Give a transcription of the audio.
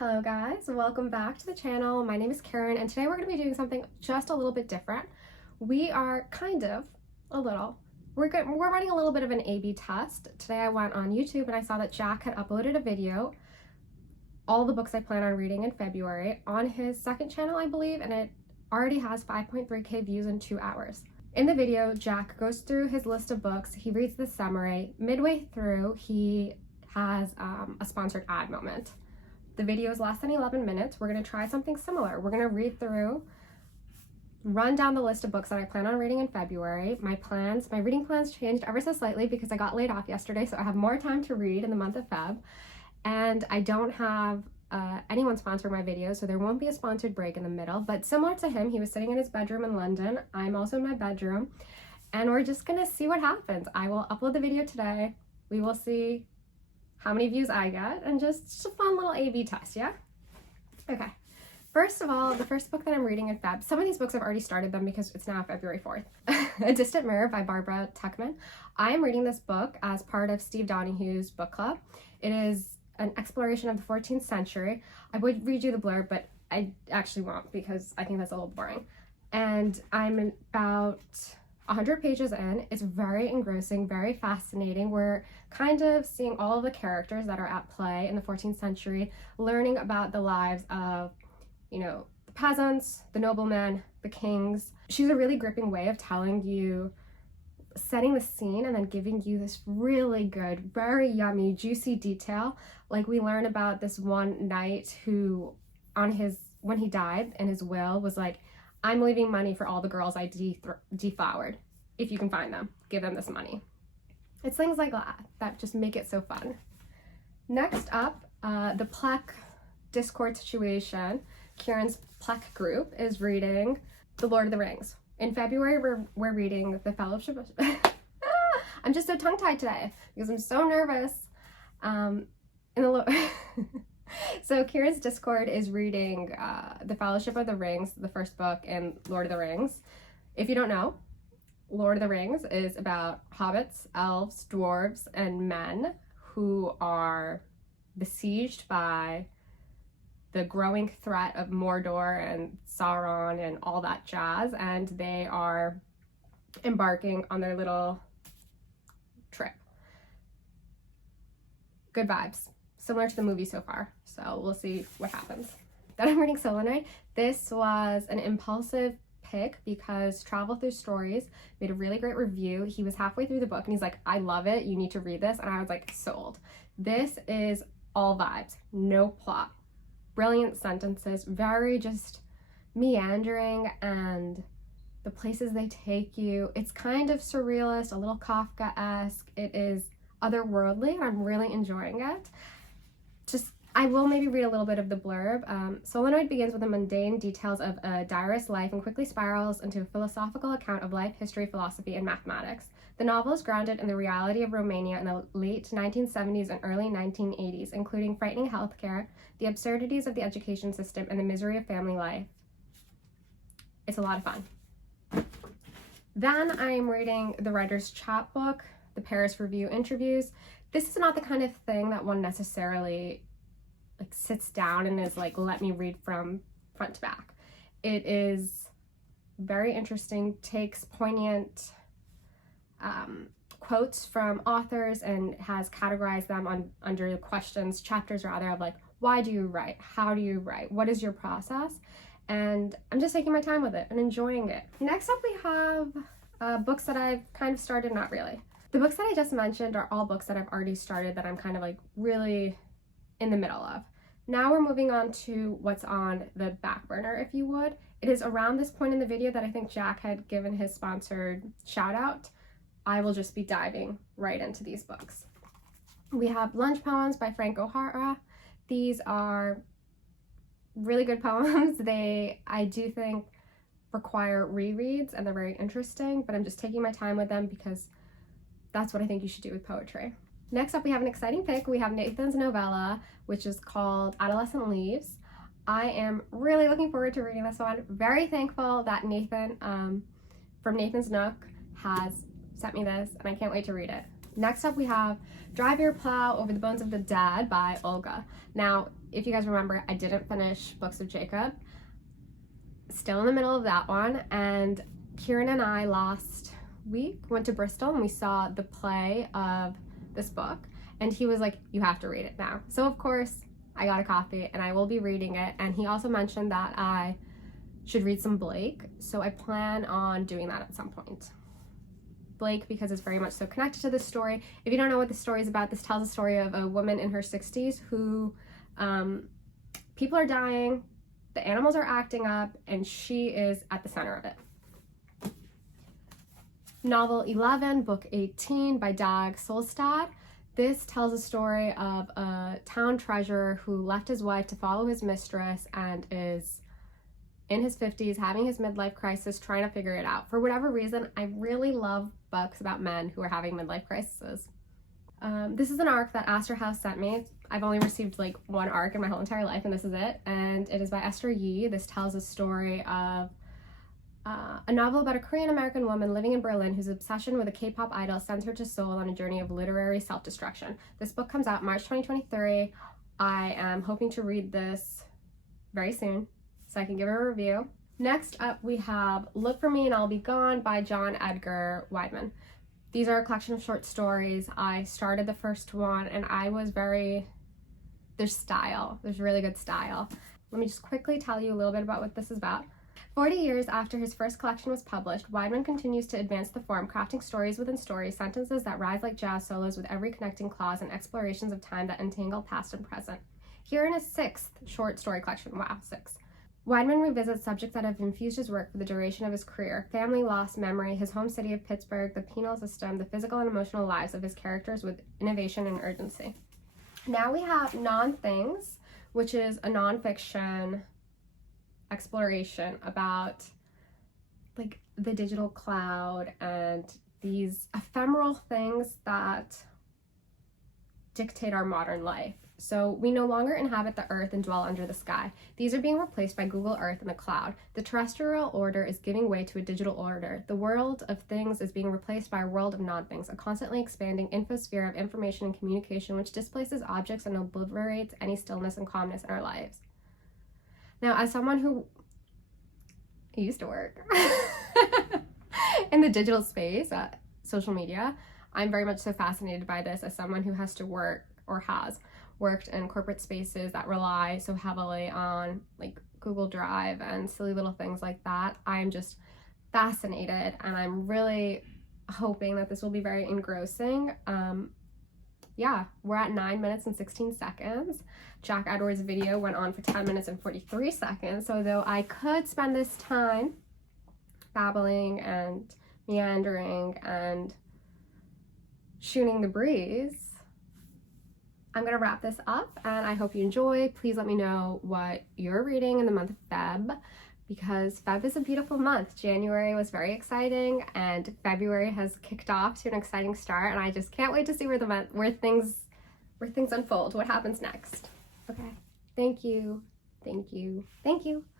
Hello guys, welcome back to the channel. My name is Karen and today we're going to be doing something just a little bit different. We're running a little bit of an A/B test. Today I went on YouTube and I saw that Jack had uploaded a video, all the books I plan on reading in February, on his second channel I believe, and it already has 5.3k views in 2 hours. In the video, Jack goes through his list of books, he reads the summary, midway through he has a sponsored ad moment. The video is less than 11 minutes. We're going to try something similar. We're going to read through, run down the list of books that I plan on reading in February. My reading plans changed ever so slightly because I got laid off yesterday, so I have more time to read in the month of Feb. And I don't have anyone sponsor my videos, so there won't be a sponsored break in the middle. But similar to him, he was sitting in his bedroom in London. I'm also in my bedroom. And we're just going to see what happens. I will upload the video today. We will see how many views I get, and just a fun little A/B test, yeah? Okay, first of all, the first book that I'm reading in Feb, some of these books I've already started them because it's now February 4th. A Distant Mirror by Barbara Tuchman. I am reading this book as part of Steve Donohue's book club. It is an exploration of the 14th century. I would read you the blurb, but I actually won't because I think that's a little boring. And I'm about 100 pages in. It's very engrossing, very fascinating. We're kind of seeing all of the characters that are at play in the 14th century, learning about the lives of, the peasants, the noblemen, the kings. She's a really gripping way of telling you, setting the scene and then giving you this really good, very yummy, juicy detail. Like we learn about this one knight who, when he died in his will, was like, I'm leaving money for all the girls I deflowered. If you can find them, give them this money. It's things like that just make it so fun. Next up, the Plek Discord situation. Kiran's Plek group is reading The Lord of the Rings. In February, we're reading The Fellowship of... I'm just so tongue-tied today because I'm so nervous. So Kiran's Discord is reading The Fellowship of the Rings, the first book in Lord of the Rings. If you don't know, Lord of the Rings is about hobbits, elves, dwarves, and men who are besieged by the growing threat of Mordor and Sauron and all that jazz, and they are embarking on their little trip. Good vibes. Similar to the movie so far, so we'll see what happens. Then I'm reading Solenoid. This was an impulsive pick because Travel Through Stories made a really great review. He was halfway through the book and he's like, I love it, you need to read this, and I was like, sold. This is all vibes, no plot. Brilliant sentences, very just meandering, and the places they take you, it's kind of surrealist, a little Kafka-esque. It is otherworldly, and I'm really enjoying it. I will maybe read a little bit of the blurb. Solenoid begins with the mundane details of a diarist's life and quickly spirals into a philosophical account of life, history, philosophy, and mathematics. The novel is grounded in the reality of Romania in the late 1970s and early 1980s, including frightening healthcare, the absurdities of the education system, and the misery of family life. It's a lot of fun. Then I'm reading the writer's chapbook, the Paris Review interviews. This is not the kind of thing that one necessarily sits down and is like, let me read from front to back. It is very interesting, takes poignant quotes from authors and has categorized them under chapters rather, of like, why do you write? How do you write? What is your process? And I'm just taking my time with it and enjoying it. Next up we have books that I've kind of started, not really. The books that I just mentioned are all books that I've already started that I'm kind of like really in the middle of. Now we're moving on to what's on the back burner, if you would. It is around this point in the video that I think Jack had given his sponsored shout out. I will just be diving right into these books. We have Lunch Poems by Frank O'Hara. These are really good poems. I do think, require rereads and they're very interesting, but I'm just taking my time with them because that's what I think you should do with poetry. Next up, we have an exciting pick. We have Nathan's novella, which is called Adolescent Leaves. I am really looking forward to reading this one. Very thankful that Nathan from Nathan's Nook has sent me this, and I can't wait to read it. Next up we have Drive Your Plow Over the Bones of the Dead by Olga. Now, if you guys remember, I didn't finish Books of Jacob. Still in the middle of that one, and Kiran and I last week went to Bristol and we saw the play of this book, and he was like, you have to read it now. So of course I got a copy and I will be reading it, and he also mentioned that I should read some Blake, so I plan on doing that at some point. Blake, because it's very much so connected to this story. If you don't know what the story is about, this tells a story of a woman in her 60s who people are dying, the animals are acting up, and she is at the center of it. Novel 11, book 18 by Dag Solstad. This tells a story of a town treasurer who left his wife to follow his mistress and is in his 50s, having his midlife crisis, trying to figure it out. For whatever reason, I really love books about men who are having midlife crises. This is an ARC that Astor House sent me. I've only received like one ARC in my whole entire life, and this is it. And it is by Esther Yi. This tells a story of a novel about a Korean American woman living in Berlin whose obsession with a K-pop idol sends her to Seoul on a journey of literary self-destruction. This book comes out March 2023. I am hoping to read this very soon so I can give it a review. Next up we have Look for Me and I'll Be Gone by John Edgar Wideman. These are a collection of short stories. I started the first one and I was there's really good style. Let me just quickly tell you a little bit about what this is about. 40 years after his first collection was published, Wideman continues to advance the form, crafting stories within stories, sentences that rise like jazz solos with every connecting clause, and explorations of time that entangle past and present. Here in his 6th short story collection, wow, 6. Wideman revisits subjects that have infused his work for the duration of his career: family, loss, memory, his home city of Pittsburgh, the penal system, the physical and emotional lives of his characters with innovation and urgency. Now we have Non-Things, which is a nonfiction exploration about like the digital cloud and these ephemeral things that dictate our modern life. So we no longer inhabit the earth and dwell under the sky. These are being replaced by Google Earth and the cloud. The terrestrial order is giving way to a digital order. The world of things is being replaced by a world of non-things, a constantly expanding infosphere of information and communication which displaces objects and obliterates any stillness and calmness in our lives. Now, as someone who used to work in the digital space, social media, I'm very much so fascinated by this as someone who has to work or has worked in corporate spaces that rely so heavily on like Google Drive and silly little things like that. I'm just fascinated, and I'm really hoping that this will be very engrossing. Yeah, we're at 9 minutes and 16 seconds. Jack Edwards' video went on for 10 minutes and 43 seconds. So though I could spend this time babbling and meandering and shooting the breeze, I'm going to wrap this up, and I hope you enjoy. Please let me know what you're reading in the month of Feb, because Feb is a beautiful month. January was very exciting, and February has kicked off to an exciting start, and I just can't wait to see where things unfold, what happens next. Okay, thank you.